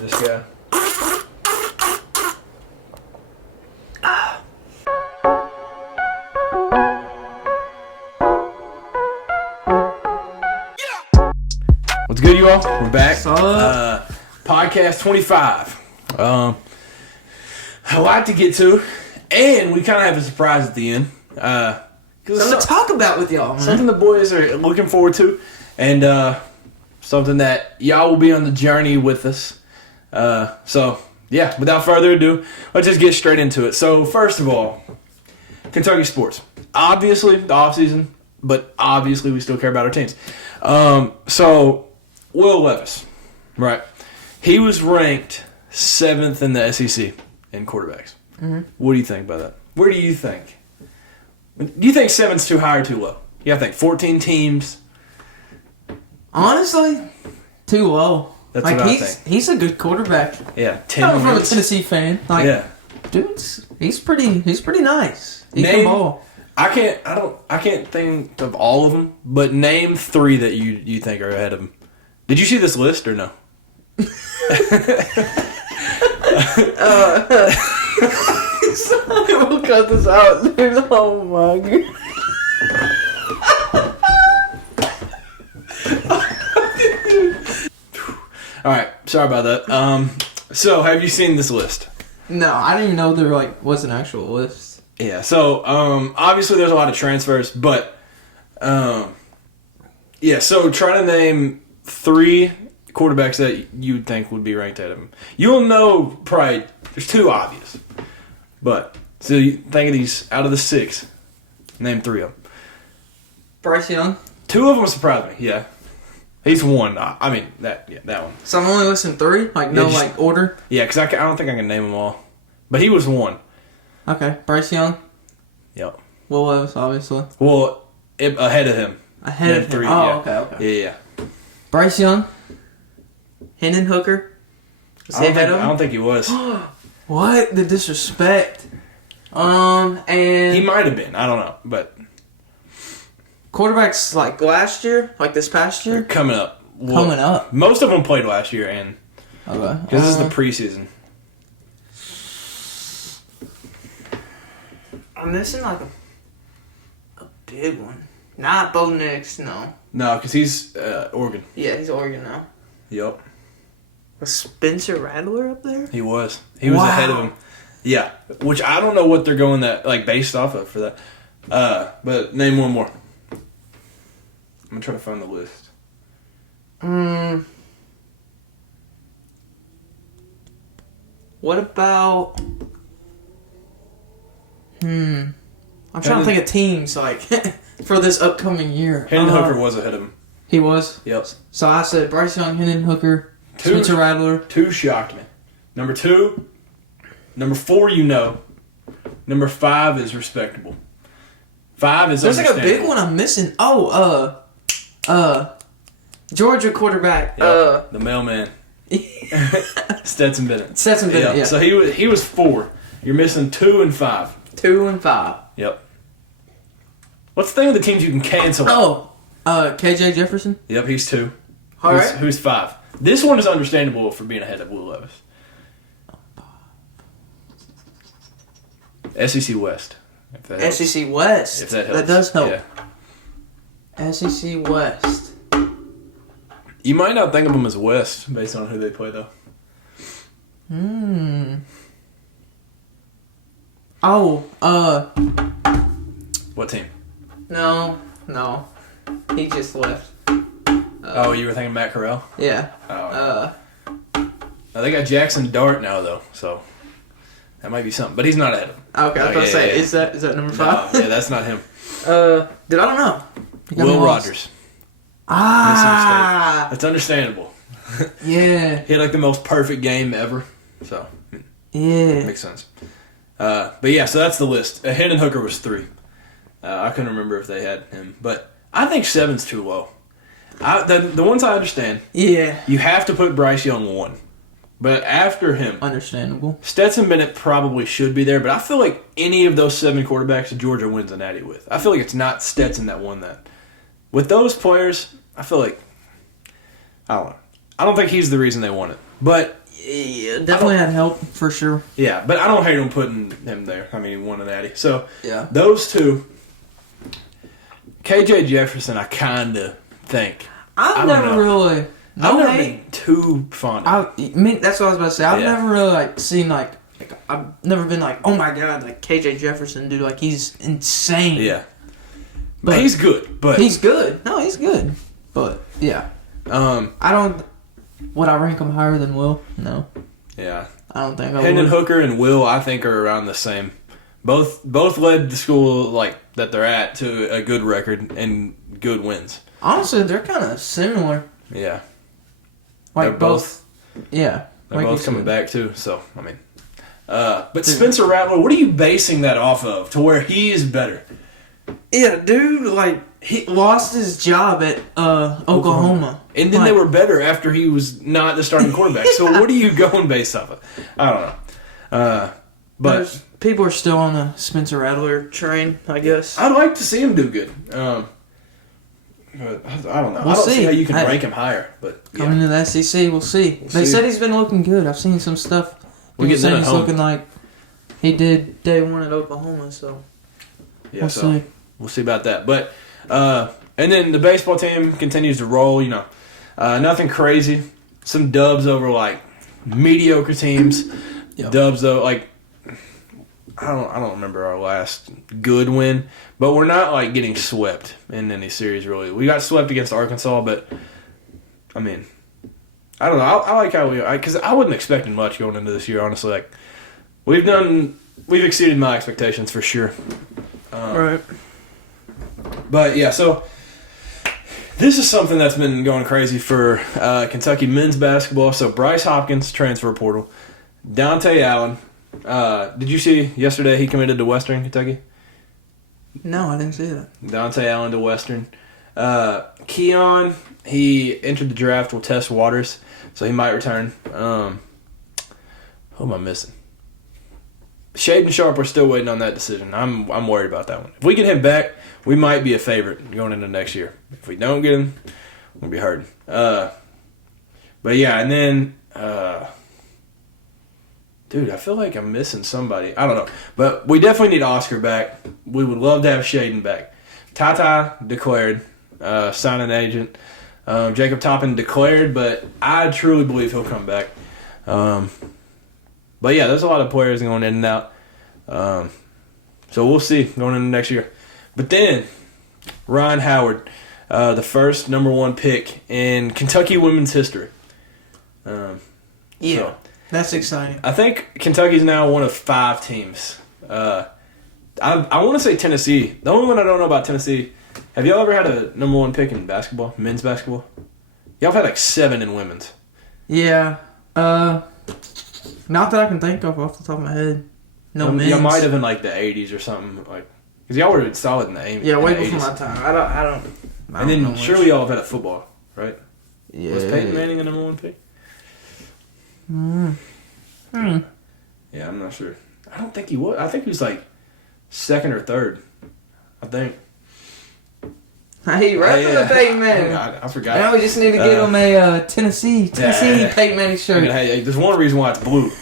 This guy. What's good, you all? We're back. Podcast 25. A lot to get to, and we kind of have a surprise at the end. Something to talk about with y'all, man. Something the boys are looking forward to, and something that y'all will be on the journey with us. So, yeah, without further ado, let's just get straight into it. So, first of all, Kentucky sports. Obviously, the offseason, but obviously we still care about our teams. So, Will Levis, right? He was ranked 7th in the SEC in quarterbacks. Mm-hmm. What do you think about that? Where do you think? Do you think 7's too high or too low? You have to think 14 teams. Honestly, too low. That's what I think. He's a good quarterback. Yeah, I'm from a Tennessee fan. Yeah, he's pretty nice. He can ball. I can't think of all of them, but name 3 that you think are ahead of him. Did you see this list or no? We'll cut this out, dude. Oh my god. Alright, sorry about that. So have you seen this list? No, I didn't even know there was an actual list. Yeah, so obviously there's a lot of transfers, but yeah, so try to name 3 quarterbacks that you think would be ranked ahead of him. You'll know probably there's 2 obvious. But so you think of these out of the 6, name 3 of them. Bryce Young. 2 of them surprised me, yeah. He's 1. I mean, that one. So I'm only listing 3? Order? Yeah, because I don't think I can name them all. But he was 1. Okay, Bryce Young. Yep. Will Levis, obviously. Well, ahead of him. Ahead of him. 3, oh, yeah. Okay. Yeah. Bryce Young. Hendon Hooker. I don't think he was. What? The disrespect. And he might have been. I don't know, but quarterbacks like last year, like this past year, coming up. Well, coming up. Most of them played last year, and okay, because this is the preseason. I'm missing like a big one. Not Bo Nix, no. No, because he's Oregon. Yeah, he's Oregon now. Yep. Was Spencer Rattler up there? He was. He was ahead of him. Yeah, which I don't know what they're going based off of for that. But name one more. I'm gonna try to find the list. What about? I'm trying to think of teams for this upcoming year. Hendon Hooker was ahead of him. He was. Yep. So I said Bryce Young, Hendon Hooker, Spencer Rattler. 2 shocked me. Number 2, number 4, number 5 is respectable. 5 is there's like a big one I'm missing. Georgia quarterback. Yep. The mailman. Stetson Bennett. Yeah. So he was 4. You're missing 2 and 5. 2 and 5. Yep. What's the thing with the teams you can cancel? KJ Jefferson. Yep, he's 2. All right. Who's 5? This one is understandable for being ahead of Will Levis. SEC West. SEC West. If that helps. That does help. Yeah. SEC West. You might not think of them as West based on who they play, though. What team? No. He just left. You were thinking Matt Corral? Yeah. They got Jackson Dart now, though, so that might be something. But he's not ahead of him. Okay, I was about to say, is that number 5? No, yeah, that's not him. I don't know. Will Rogers. That's understandable. Yeah. He had the most perfect game ever, so yeah, makes sense. But yeah, so that's the list. Hendon Hooker was 3. I couldn't remember if they had him, but I think 7's too low. The ones I understand. Yeah. You have to put Bryce Young 1. But after him, understandable. Stetson Bennett probably should be there, but I feel like any of those 7 quarterbacks Georgia wins a natty with. I feel like it's not Stetson that won that. With those players, I feel like I don't know. I don't think he's the reason they won it. But Yeah, definitely had help for sure. Yeah, but I don't hate him putting him there. I mean, he won an Natty. So, Yeah. those two. KJ Jefferson, I kind of think. I've never really. I've never been too fond of him. I mean, that's what I was about to say. I've Yeah. never really seen I've never been oh my god, KJ Jefferson, dude, he's insane. Yeah. But he's good. But he's good. No, he's good. But yeah. I don't. Would I rank him higher than Will? No. Yeah. I don't think I would. Hendon Hooker and Will, I think, are around the same. Both led the school that they're at to a good record and good wins. Honestly, they're kind of similar. Yeah. They're both. Yeah. They're both coming back too. So I mean, but Spencer Rattler, what are you basing that off of? To where he is better? Yeah, dude, he lost his job at Oklahoma. And then they were better after he was not the starting quarterback. So what are you going based off of? I don't know. But people are still on the Spencer Rattler train, I guess. I'd like to see him do good. But I don't know. I don't see how you can rank him higher. But coming to the SEC, we'll see. They said he's been looking good. I've seen some stuff. People saying he's looking like he did day one at Oklahoma. So we'll see. We'll see about that. But and then the baseball team continues to roll. Nothing crazy. Some dubs over mediocre teams. Yep. Dubs though, I don't remember our last good win, but we're not getting swept in any series really. We got swept against Arkansas, but I mean, I don't know. I like how because I wasn't expecting much going into this year. Honestly, we've exceeded my expectations for sure. Right. But yeah, so this is something that's been going crazy for Kentucky men's basketball. So Bryce Hopkins, transfer portal. Dante Allen. Did you see yesterday he committed to Western Kentucky? No, I didn't see that. Dante Allen to Western. Keon, he entered the draft with Tess Waters, so he might return. Who am I missing? Shaden Sharp, we're still waiting on that decision. I'm worried about that one. If we get him back, we might be a favorite going into next year. If we don't get him, we'll be hurting. But yeah, and then, dude, I feel like I'm missing somebody. I don't know. But we definitely need Oscar back. We would love to have Shaden back. Tata declared, signing agent. Jacob Toppin declared, but I truly believe he'll come back. But yeah, there's a lot of players going in and out. So we'll see going into next year. But then, Ryan Howard, the first number 1 pick in Kentucky women's history. So, that's exciting. I think Kentucky's now one of 5 teams. I want to say Tennessee. The only one I don't know about Tennessee, have y'all ever had a number 1 pick in basketball, men's basketball? Y'all have had 7 in women's. Yeah. Not that I can think of off the top of my head. No men's. Y'all might have in the 80s or something. Because y'all were solid in the 80s. Yeah, way before my time. I don't and then surely y'all have had a football, right? Yeah. Was Peyton Manning a number 1 pick? Yeah, I'm not sure. I don't think he was. I think he was 2nd or 3rd. I think. Hey, right for the Peyton Manning. I forgot. Now we just need to get him a Tennessee Peyton Manning shirt. Hey, there's one reason why it's blue.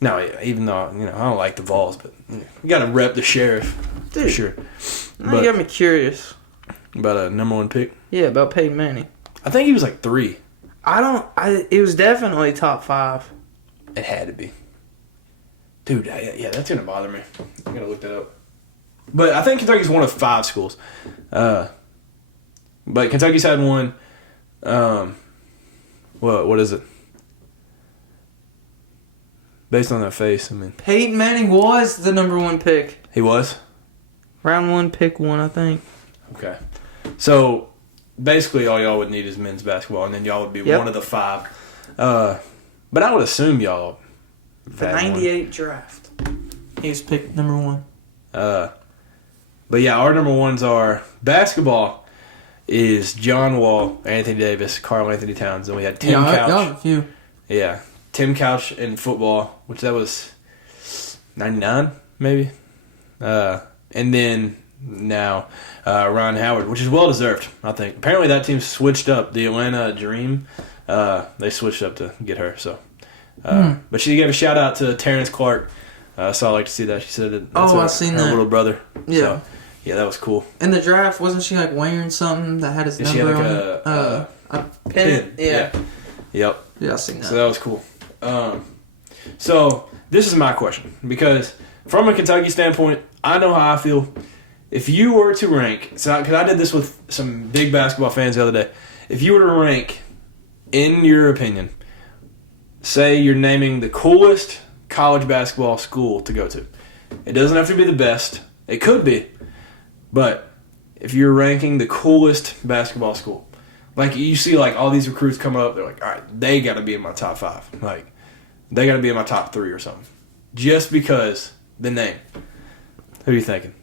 No, even though I don't like the Vols, but you got to rep the Sheriff, dude, for sure. Now you got me curious about a number 1 pick. Yeah, about Peyton Manning. I think he was 3. It was definitely top 5. It had to be. Dude, yeah, that's gonna bother me. I'm gonna look that up. But I think Kentucky's one of 5 schools. But Kentucky's had one. What is it? Based on that face, I mean. Peyton Manning was the number 1 pick. He was? Round 1, pick 1, I think. Okay. So, basically all y'all would need is men's basketball, and then y'all would be one of the 5. But I would assume y'all... The 98 draft. He was picked number 1. But yeah, our number 1s are basketball is John Wall, Anthony Davis, Karl Anthony Towns, and we had Tim Couch. Yeah, a few. Yeah, Tim Couch in football, which that was 99 maybe. And then now Ron Howard, which is well deserved, I think. Apparently that team switched up. The Atlanta Dream they switched up to get her. So, but she gave a shout out to Terrence Clark. So I like to see that. She said that's I seen her that. little brother. Yeah. So, yeah, that was cool. In the draft, wasn't she like wearing something that had his number she had like on it? A pin? Yeah. Yep. Yeah, I seen that. So that was cool. So this is my question, because from a Kentucky standpoint, I know how I feel. If you were to rank, because I did this with some big basketball fans the other day. If you were to rank, in your opinion, say you're naming the coolest college basketball school to go to. It doesn't have to be the best. It could be. But if you're ranking the coolest basketball school, like you see like all these recruits come up, they're like, all right, they got to be in my top 5. Like, they got to be in my top 3 or something. Just because the name. Who are you thinking?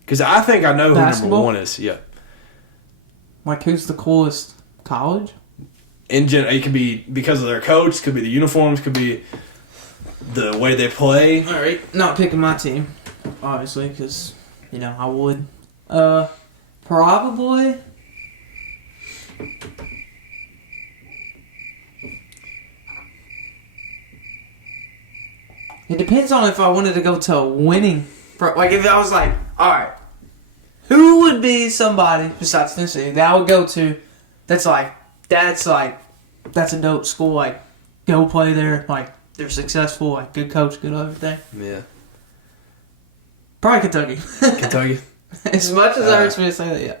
Because I think I know who Basketball? number 1 is. Yeah. Like, who's the coolest college? In general, it could be because of their coach, could be the uniforms, could be the way they play. All right. Not picking my team, obviously, because, I would. Probably. It depends on if I wanted to go to a winning. Like, if I was like, all right, who would be somebody besides Tennessee that I would go to that's a dope school, like, go play there, like, they're successful, like, good coach, good everything. Yeah. Probably Kentucky. Kentucky? As much as it hurts me to say that, yeah.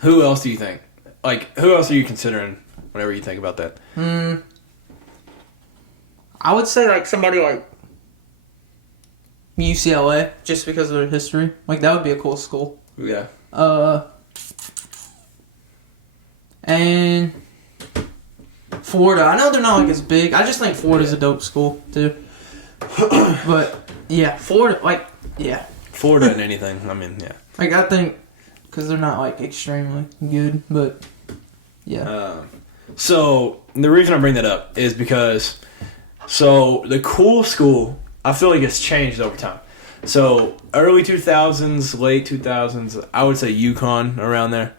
Who else do you think? Like, who else are you considering whenever you think about that? I would say, like, somebody like UCLA, just because of their history. Like, that would be a cool school. Yeah. And Florida. I know they're not, like, as big. I just think Florida's a dope school, too. But, yeah, Florida, like, yeah. Florida and anything. I mean, yeah. Like, I think, because they're not, like, extremely good, but, yeah. So, the reason I bring that up is because, the cool school, I feel like it's changed over time. So, early 2000s, late 2000s, I would say UConn around there.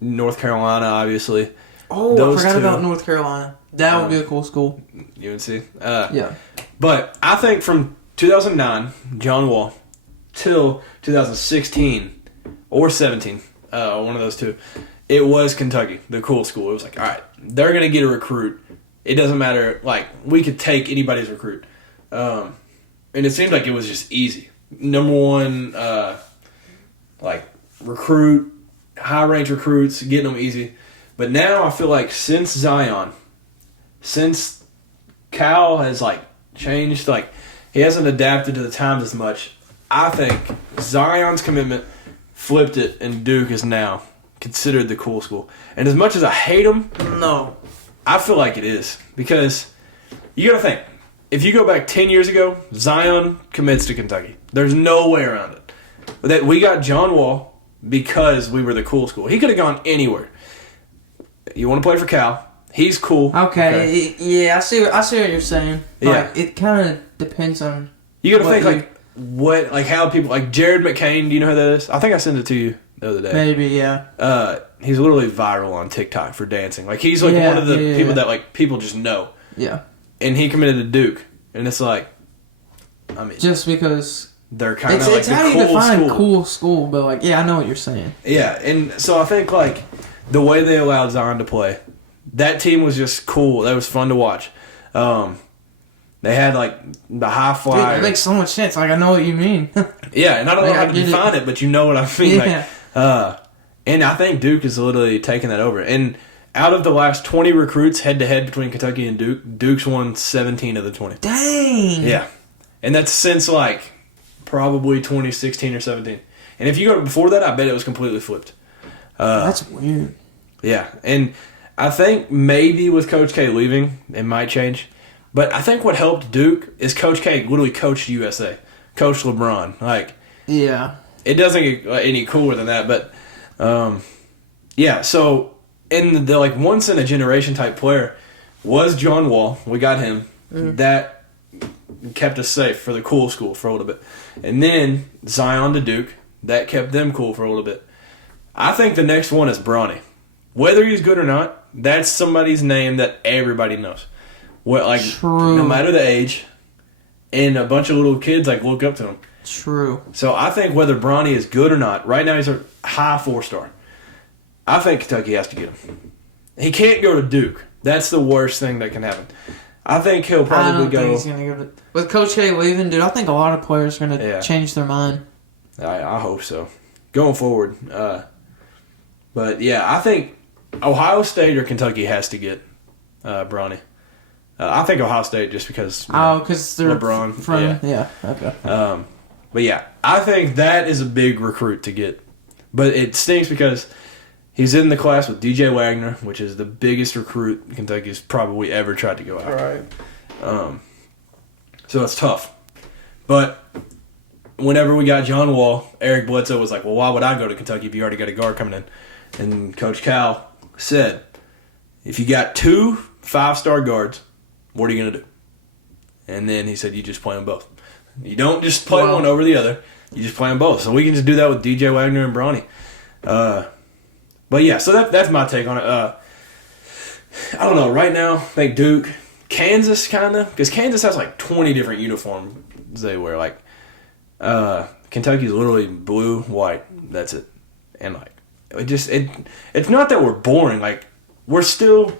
North Carolina, obviously. Oh, Those I forgot two. about North Carolina. That would be a cool school. UNC. Yeah. But I think from 2009, John Wall, till 2016 or 17, one of those two, it was Kentucky, the cool school. It was like, all right, they're going to get a recruit. It doesn't matter. Like, we could take anybody's recruit. And it seemed like it was just easy. Number 1, recruit, high-ranked recruits, getting them easy. But now I feel like since Cal has, changed, he hasn't adapted to the times as much, I think Zion's commitment flipped it, and Duke is now considered the cool school. And as much as I hate them, No. I feel like it is. Because you got to think, if you go back 10 years ago, Zion commits to Kentucky. There's no way around it. That we got John Wall because we were the cool school. He could have gone anywhere. You want to play for Cal? He's cool. Okay. Yeah, I see what you're saying. Yeah. It kind of depends on. You got to think how people Jared McCain. Do you know who that is? I think I sent it to you the other day. Maybe, yeah. He's literally viral on TikTok for dancing. He's one of the people that people just know. Yeah. And he committed to Duke, and it's just because they're kind of it's the how you cool define school. cool school, but I know what you're saying. Yeah, and so I think the way they allowed Zion to play, that team was just cool. That was fun to watch. They had the high flyer. Dude, that makes so much sense. I know what you mean. Yeah, and I don't know how to define it, but you know what I mean. Yeah. And I think Duke is literally taking that over. And out of the last 20 recruits head-to-head between Kentucky and Duke, Duke's won 17 of the 20. Dang. Yeah. And that's since, probably 2016 or 17. And if you go before that, I bet it was completely flipped. That's weird. Yeah. And I think maybe with Coach K leaving, it might change. But I think what helped Duke is Coach K literally coached USA. Coached LeBron. Yeah. It doesn't get any cooler than that. But, yeah. So, in the once in a generation type player was John Wall. We got him. Mm-hmm. That kept us safe for the cool school for a little bit. And then Zion to Duke. That kept them cool for a little bit. I think the next one is Bronny. whether he's good or not, that's somebody's name that everybody knows. True. No matter the age, and a bunch of little kids look up to him. True. So I think whether Bronny is good or not, right now he's a high 4-star. I think Kentucky has to get him. He can't go to Duke. That's the worst thing that can happen. I think he'll probably go. I don't think he's going to go to... With Coach K leaving, dude, I think a lot of players are going to change their mind. I hope so. Going forward. But, yeah, I think Ohio State or Kentucky has to get Bronny. I think Ohio State just because because they're LeBron. Okay. But, yeah, I think that is a big recruit to get. But it stinks because he's in the class with DJ Wagner, which is the biggest recruit Kentucky's probably ever tried to go out. Right. So it's tough. But whenever we got John Wall, Eric Bledsoe was like, well, why would I go to Kentucky if you already got a guard coming in? And Coach Cal said, if you got 2 5-star guards, what are you going to do? And then he said, you just play them both. You don't just play one over the other. You just play them both. So we can just do that with DJ Wagner and Bronny. But yeah, so that's my take on it. I don't know. Right now, I think Duke, Kansas kind of, because Kansas has 20 different uniforms they wear. Kentucky's literally blue, white. That's it. And it's not that we're boring. We're still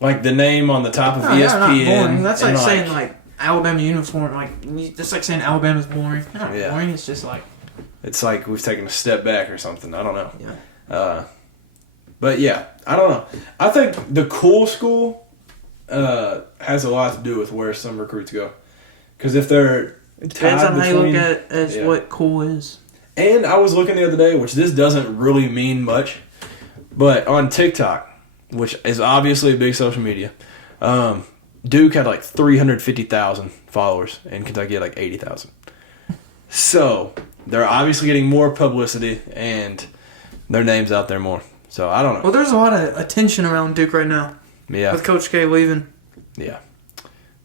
the name on the top of ESPN. Yeah, not boring. That's saying Alabama uniform. That's like saying Alabama's boring. Not boring. It's just it's like we've taken a step back or something. I don't know. Yeah. But yeah, I don't know. I think the cool school has a lot to do with where some recruits go. Because if they're it depends on how you look at it as what cool is. And I was looking the other day, which this doesn't really mean much, but on TikTok, which is obviously a big social media, Duke had 350,000 followers, and Kentucky had 80,000. So they're obviously getting more publicity, and their name's out there more. So I don't know. Well, there's a lot of attention around Duke right now. Yeah. With Coach K leaving. Yeah.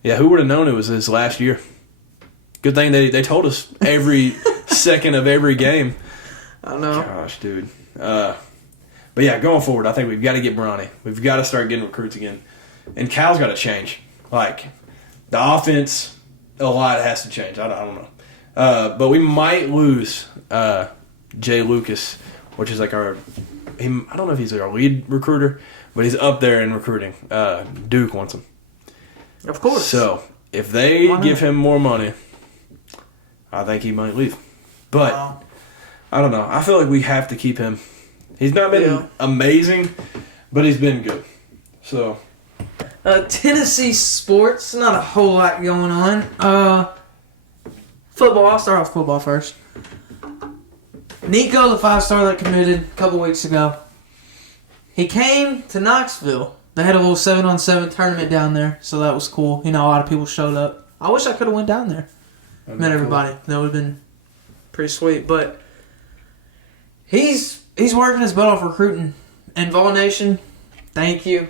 Yeah, who would have known it was his last year? Good thing they told us every second of every game. I know. Gosh, dude. But yeah, going forward, I think we've got to get Bronny. We've got to start getting recruits again. And Cal's got to change. The offense, a lot has to change. I don't know. But we might lose Jay Lucas, which is I don't know if he's our lead recruiter, but he's up there in recruiting. Duke wants him. Of course. So if they give him more money, I think he might leave. But I don't know. I feel like we have to keep him. He's not been amazing, but he's been good. So Tennessee sports, not a whole lot going on. Football. I'll start off football first. Nico, the 5-star that committed a couple weeks ago, he came to Knoxville. They had a little 7-on-7 tournament down there, so that was cool. A lot of people showed up. I wish I could have went down there. Met everybody. Cool. That would have been pretty sweet. But he's working his butt off recruiting. And Vol Nation, thank you.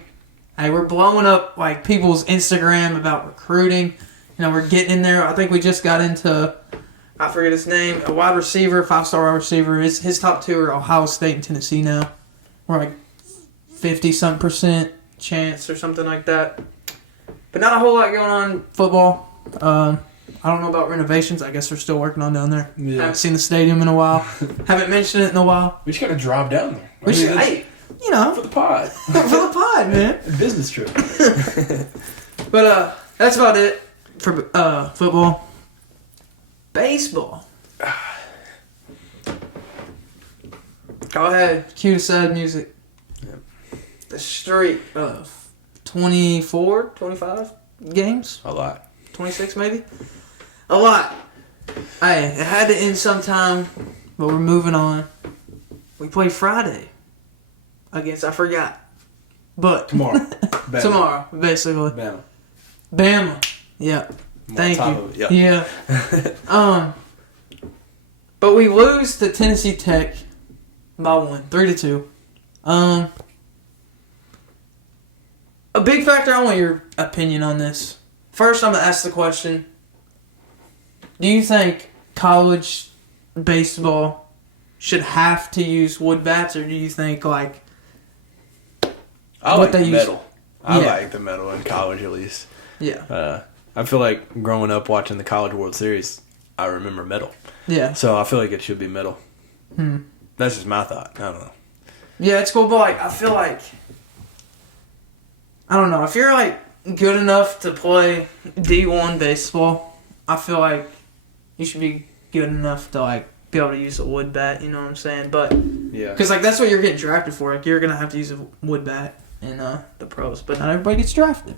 Hey, we're blowing up people's Instagram about recruiting. We're getting in there. I think we just got into, I forget his name, a wide receiver, 5-star wide receiver. His top 2 are Ohio State and Tennessee now. We're 50-something% chance or something like that. But not a whole lot going on in football. I don't know about renovations. I guess they're still working on down there. Yeah. Haven't seen the stadium in a while. Haven't mentioned it in a while. We just got to drive down there. For the pod. For the pod, man. A business trip. But that's about it for football. Baseball. Go ahead. Cue the sad music. Yep. The streak of 24, 25 games. A lot. 26 maybe? A lot. Hey, it had to end sometime, but we're moving on. We play Friday against, I forgot. But tomorrow. Tomorrow, basically. Bama. Yeah. Thank you. Yeah. But we lose to Tennessee Tech by 1, 3-2. A big factor, I want your opinion on this. First, I'm going to ask the question, do you think college baseball should have to use wood bats, or do you think, I what like they metal. I Yeah. like the metal in college at least. Yeah. I feel like growing up watching the College World Series, I remember metal. Yeah. So I feel like it should be metal. That's just my thought. I don't know. Yeah, it's cool, but like I feel like I don't know, if you're like good enough to play D1 baseball, I feel like you should be good enough to like be able to use a wood bat, you know what I'm saying? But Yeah. because like that's what you're getting drafted for. Like you're gonna have to use a wood bat in the pros, but not everybody gets drafted.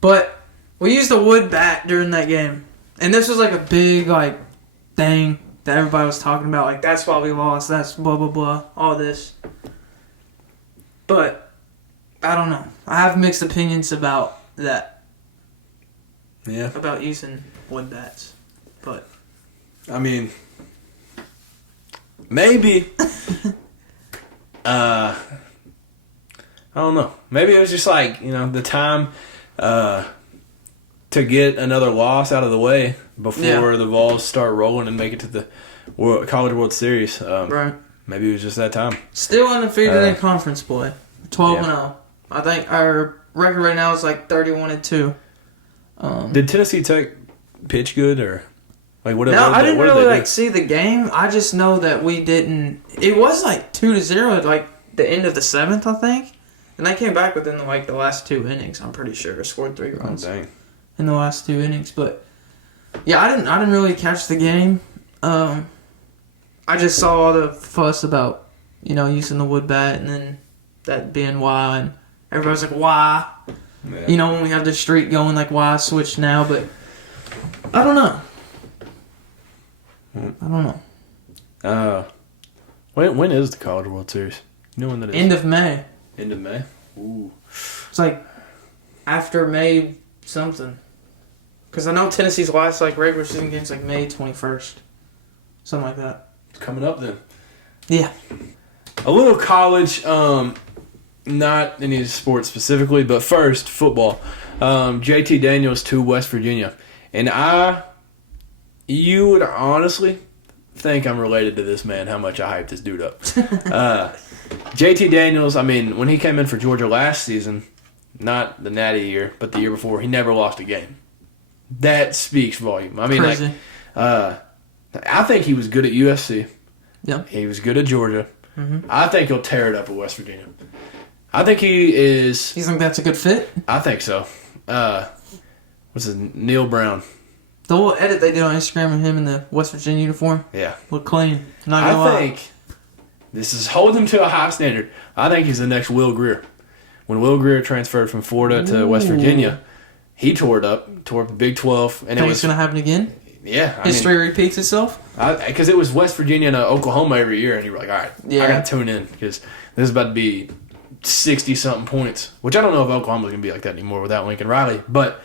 But we used a wood bat during that game, and this was like a big like thing that everybody was talking about. Like that's why we lost. That's blah blah blah. All this, but I don't know. I have mixed opinions about that. Yeah. About using wood bats, but I mean, maybe. I don't know. Maybe it was just like, the time to get another loss out of the way before the Vols start rolling and make it to the College World Series. right. Maybe it was just that time. Still undefeated in conference play, 12-0. I think our record right now is like 31-2. Did Tennessee Tech pitch good or like what? No, I didn't what did really they do? see the game. I just know that we didn't. It was like 2-0 at like the end of the 7th, I think, and they came back within the last 2 innings. I'm pretty sure scored 3 runs in the last 2 innings. But yeah, I didn't really catch the game. I just saw all the fuss about using the wood bat and then that being why, and everybody's like why. Yeah. When we have the streak going, like why switch now? But I don't know. I don't know. When is the College World Series? You know when that is? End of May. End of May. Ooh. It's like after May something. Because I know Tennessee's last regular season game's like May 21st. Something like that. It's coming up then. Yeah. A little college, not any sport specifically, but first, football. JT Daniels to West Virginia. And you would honestly think I'm related to this man, how much I hyped this dude up. JT Daniels, I mean, when he came in for Georgia last season, not the Natty year, but the year before, he never lost a game. That speaks volume. I mean, Crazy. I think he was good at USC. Yeah. He was good at Georgia. Mm-hmm. I think he'll tear it up at West Virginia. I think he is. You think that's a good fit? I think so. What's his Neil Brown? The little edit they did on Instagram of him in the West Virginia uniform Yeah. looked clean. Not gonna lie. think this is holding him to a high standard. I think he's the next Will Greer. When Will Greer transferred from Florida to West Virginia, he tore up the Big 12, and Think it's gonna happen again? History repeats itself. Because it was West Virginia and Oklahoma every year, and you were like, all right, I got to tune in because this is about to be 60-something points, which I don't know if Oklahoma's going to be like that anymore without Lincoln Riley, but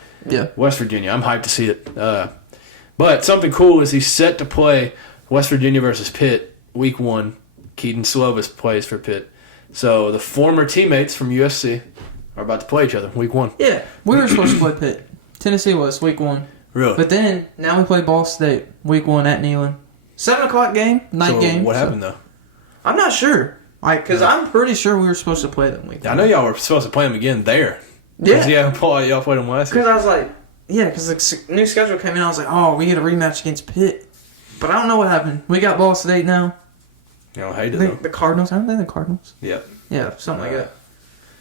West Virginia, I'm hyped to see it. But something cool is he's set to play West Virginia versus Pitt week 1. Keaton Slovis plays for Pitt. So the former teammates from USC are about to play each other week 1. Yeah, we were supposed to play Pitt. Tennessee was week 1. Really? But then, now we play Ball State week 1 at Neyland. 7 o'clock game, night game. What happened, though? I'm not sure. Because I'm pretty sure we were supposed to play them week 1. I know y'all were supposed to play them again there. Yeah. Y'all played them last year. Because I was like, because the new schedule came in, I was like, oh, we get a rematch against Pitt. But I don't know what happened. We got Ball State now. You don't hate I it, think though. the Cardinals. Aren't they the Cardinals? Yeah. Yeah, something like that.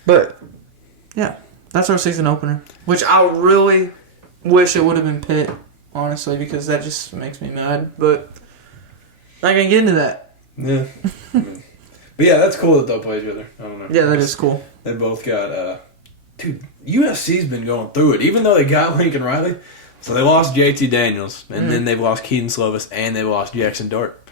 But, yeah, that's our season opener. Which I really wish it would have been Pitt, honestly, because that just makes me mad. But not going to get into that. Yeah. But yeah, that's cool that they'll play each other. I don't know. Yeah, that is cool. They both got, dude, USC's been going through it. Even though they got Lincoln Riley, so they lost JT Daniels, and then they've lost Keaton Slovis, and they lost Jackson Dart.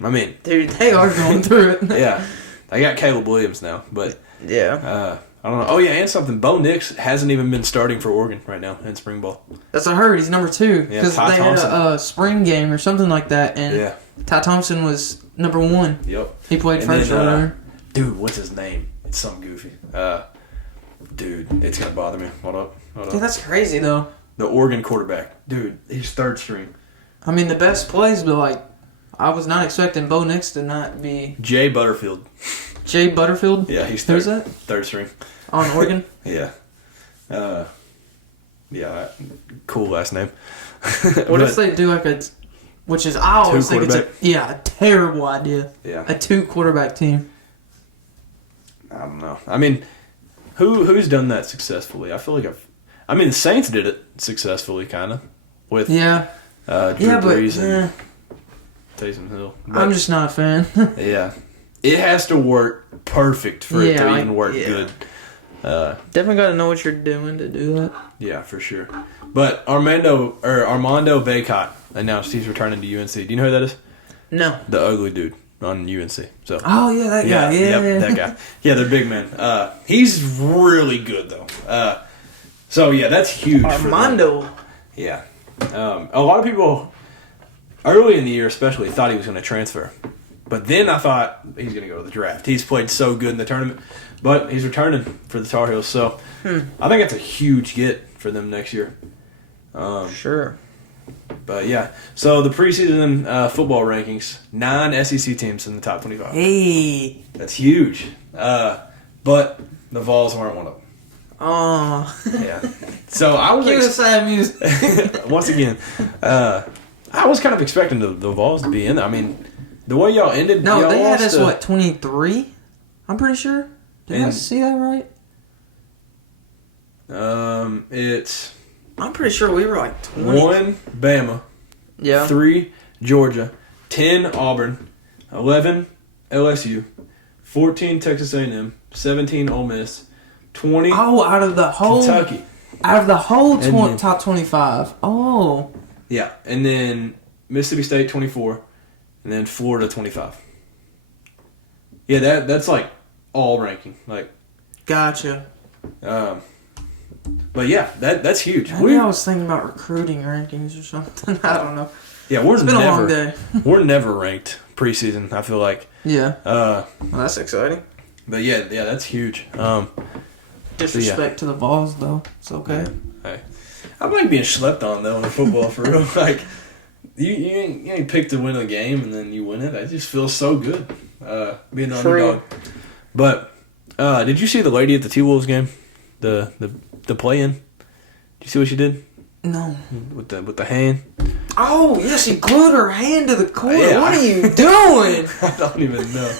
I mean, dude, they are going through it. Yeah, they got Caleb Williams now, but yeah, I don't know. Oh yeah, and something. Bo Nix hasn't even been starting for Oregon right now in spring ball. That's what I heard. He's number 2 Yeah, because Ty they had a spring game or something like that, and Ty Thompson was number 1. Yep, he played first or whatever. Dude, what's his name? It's something goofy. Dude, it's gonna bother me. Hold up. Dude, that's crazy though. The Oregon quarterback, dude, he's third string. I mean, the best plays, but I was not expecting Bo Nix to not be Jay Butterfield. Jay Butterfield? Yeah, he's Who's that? third string. On Oregon? Yeah. Yeah, cool last name. What if they do like a... Which is, I always think it's a terrible idea. Yeah. A 2-quarterback team. I don't know. I mean, who's done that successfully? I feel like the Saints did it successfully, kind of. With Drew Brees and Taysom Hill. But, I'm just not a fan. Yeah. It has to work perfect for it to even work good. Definitely got to know what you're doing to do that. Yeah, for sure. But Armando Bacot announced he's returning to UNC. Do you know who that is? No. The ugly dude on UNC. So. Oh yeah, that guy. Yeah, that guy. Yeah, the big man. He's really good though. So yeah, that's huge. Armando. Yeah. A lot of people early in the year, especially, thought he was going to transfer. But then I thought he's going to go to the draft. He's played so good in the tournament, but he's returning for the Tar Heels. So I think that's a huge get for them next year. Sure. But yeah, so the preseason football rankings: 9 SEC teams in the top 25. Hey, that's huge. But the Vols aren't one of them. Oh. Yeah. So I was. Cue the sad music. Once again, I was kind of expecting the Vols to be in there. I mean, the way y'all ended. No, y'all they had us, 23? I'm pretty sure. Did I see that right? It's. I'm pretty sure we were like 20. 1 Bama. Yeah. 3 Georgia. 10 Auburn. 11 LSU. 14 Texas A&M. 17 Ole Miss. 20. Oh, out of the whole Kentucky. Out of the whole top 25. Oh. Yeah, and then Mississippi State 24, and then Florida 25. Yeah, that's like all ranking. Like. Gotcha. But yeah, that's huge. Maybe I was thinking about recruiting rankings or something. I don't know. Yeah, it's been a long day. We're never ranked preseason, I feel like. Yeah. Well, that's exciting. But yeah, that's huge. Disrespect to the Vols, though. It's okay. Hey, I like being slept on though in football for real. Like you ain't picked to win a game and then you win it. It just feels so good being the underdog. But did you see the lady at the T-Wolves game? The play-in? Did you see what she did? No. With the hand. Oh yeah, she glued her hand to the court. Yeah. What are you doing? I don't even know.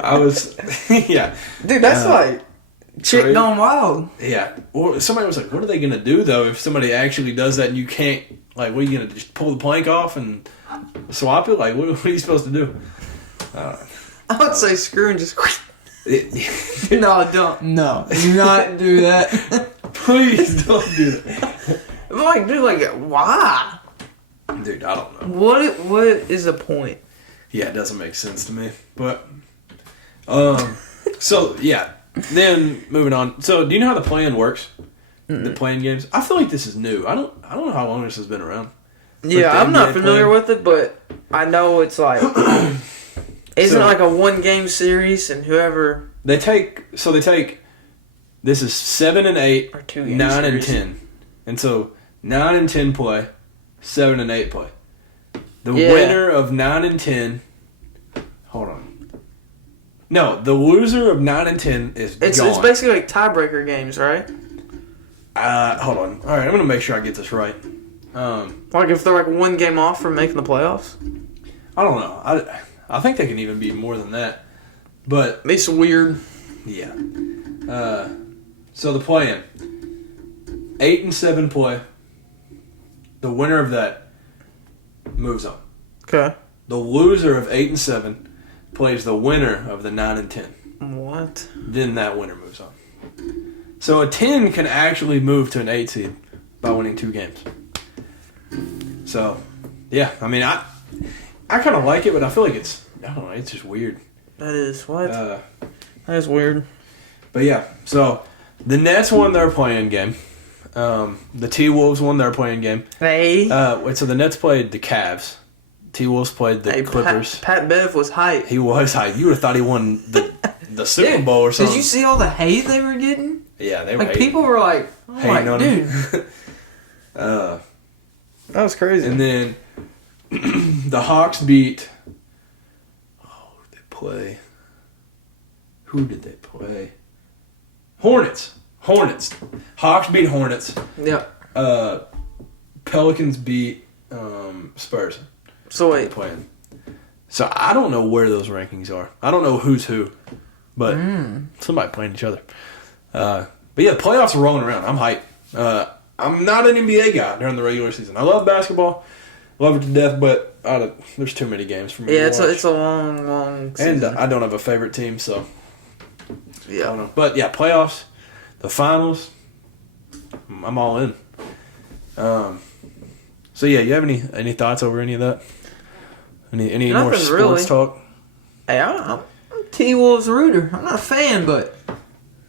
I was yeah. Dude, that's like chick gone wild. Yeah. Well, somebody was like, "What are they gonna do though if somebody actually does that and you can't? Like, what are you gonna just pull the plank off and swap it? Like, what are you supposed to do?" I would say screw and just. No, don't. No, do not do that. Please don't do that. Like, dude, like, why? Dude, I don't know. What is the point? Yeah, it doesn't make sense to me. But, so yeah. Then moving on. So, do you know how the play-in works? The play-in games. I feel like this is new. I don't know how long this has been around. Yeah, I'm not familiar with it, but I know it's like isn't it like a 1-game series and whoever they take. This is 7 and 8, or 2 9 and 10, and so 9 and 10 play, 7 and 8 play. The winner of 9 and 10. Hold on. No, the loser of 9 and 10 is gone. It's basically like tiebreaker games, right? Hold on. All right, I'm gonna make sure I get this right. Like if they're like 1 game off from making the playoffs. I don't know. I think they can even be more than that. But it's weird. Yeah. So the play-in. 8 and 7 play. The winner of that moves on. Okay. The loser of 8 and 7 plays the winner of the 9 and 10. What? Then that winner moves on. So a 10 can actually move to an 8 seed by winning 2 games. So, yeah, I mean, I kind of like it, but I feel like it's just weird. That is what? That is weird. But yeah, so the Nets won their play-in game. The T-Wolves won their play-in game. Hey. So the Nets played the Cavs. T-Wolves played the Clippers. Pat Bev was hype. He was hype. You would have thought he won the Super Bowl or something. Did you see all the hate they were getting? Yeah, they were hating. People were like, hating on dude. him. That was crazy. And then the Hawks beat... Oh, they play... Who did they play? Hornets. Hawks beat Hornets. Yep. Pelicans beat Spurs. So wait. Playing. So I don't know where those rankings are. I don't know who's who, but somebody playing each other. But yeah, playoffs are rolling around. I'm hyped. I'm not an NBA guy during the regular season. I love basketball, love it to death, but there's too many games for me. Yeah, to watch. it's a long season. And I don't have a favorite team, so yeah. I don't know. But yeah, playoffs, the finals, I'm all in. So yeah, you have any thoughts over any of that? Any more Nothing sports really. talk? Hey, I'm T-Wolves rooter. I'm not a fan, but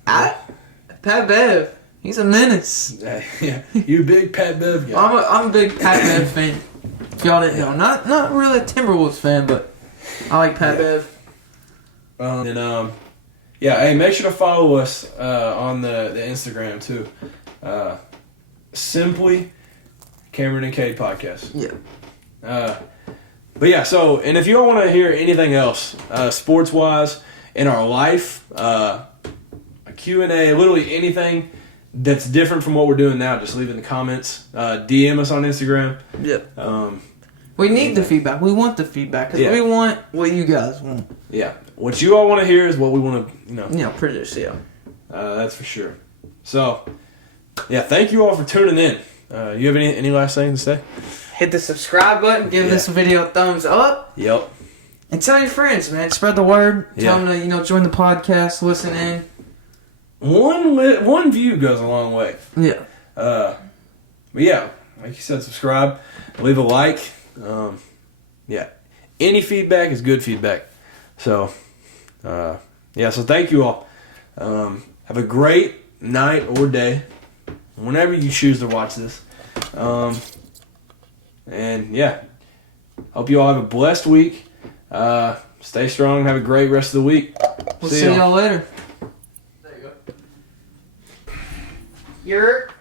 Pat Bev, he's a menace. Yeah, you big Pat Bev guy. I'm a big Pat Bev fan. If y'all didn't know, not really a Timberwolves fan, but I like Pat Bev. Yeah, hey, make sure to follow us on the Instagram too. Simply Cameron and Cade Podcast. Yeah. But yeah, so, and if you don't want to hear anything else, sports-wise, in our life, a Q&A, literally anything that's different from what we're doing now, just leave it in the comments. DM us on Instagram. Yep. We need the feedback. We want the feedback because we want what you guys want. Yeah. What you all want to hear is what we want to, produce, yeah. That's for sure. So, yeah, thank you all for tuning in. You have any last things to say? Hit the subscribe button. Give this video a thumbs up. Yep. And tell your friends, man. Spread the word. Tell them to, join the podcast, listen in. One view goes a long way. Yeah. But yeah, like you said, subscribe, leave a like. Yeah. Any feedback is good feedback. So, so thank you all. Have a great night or day, whenever you choose to watch this. And yeah, hope you all have a blessed week. Stay strong and have a great rest of the week. We'll see y'all later. There you go.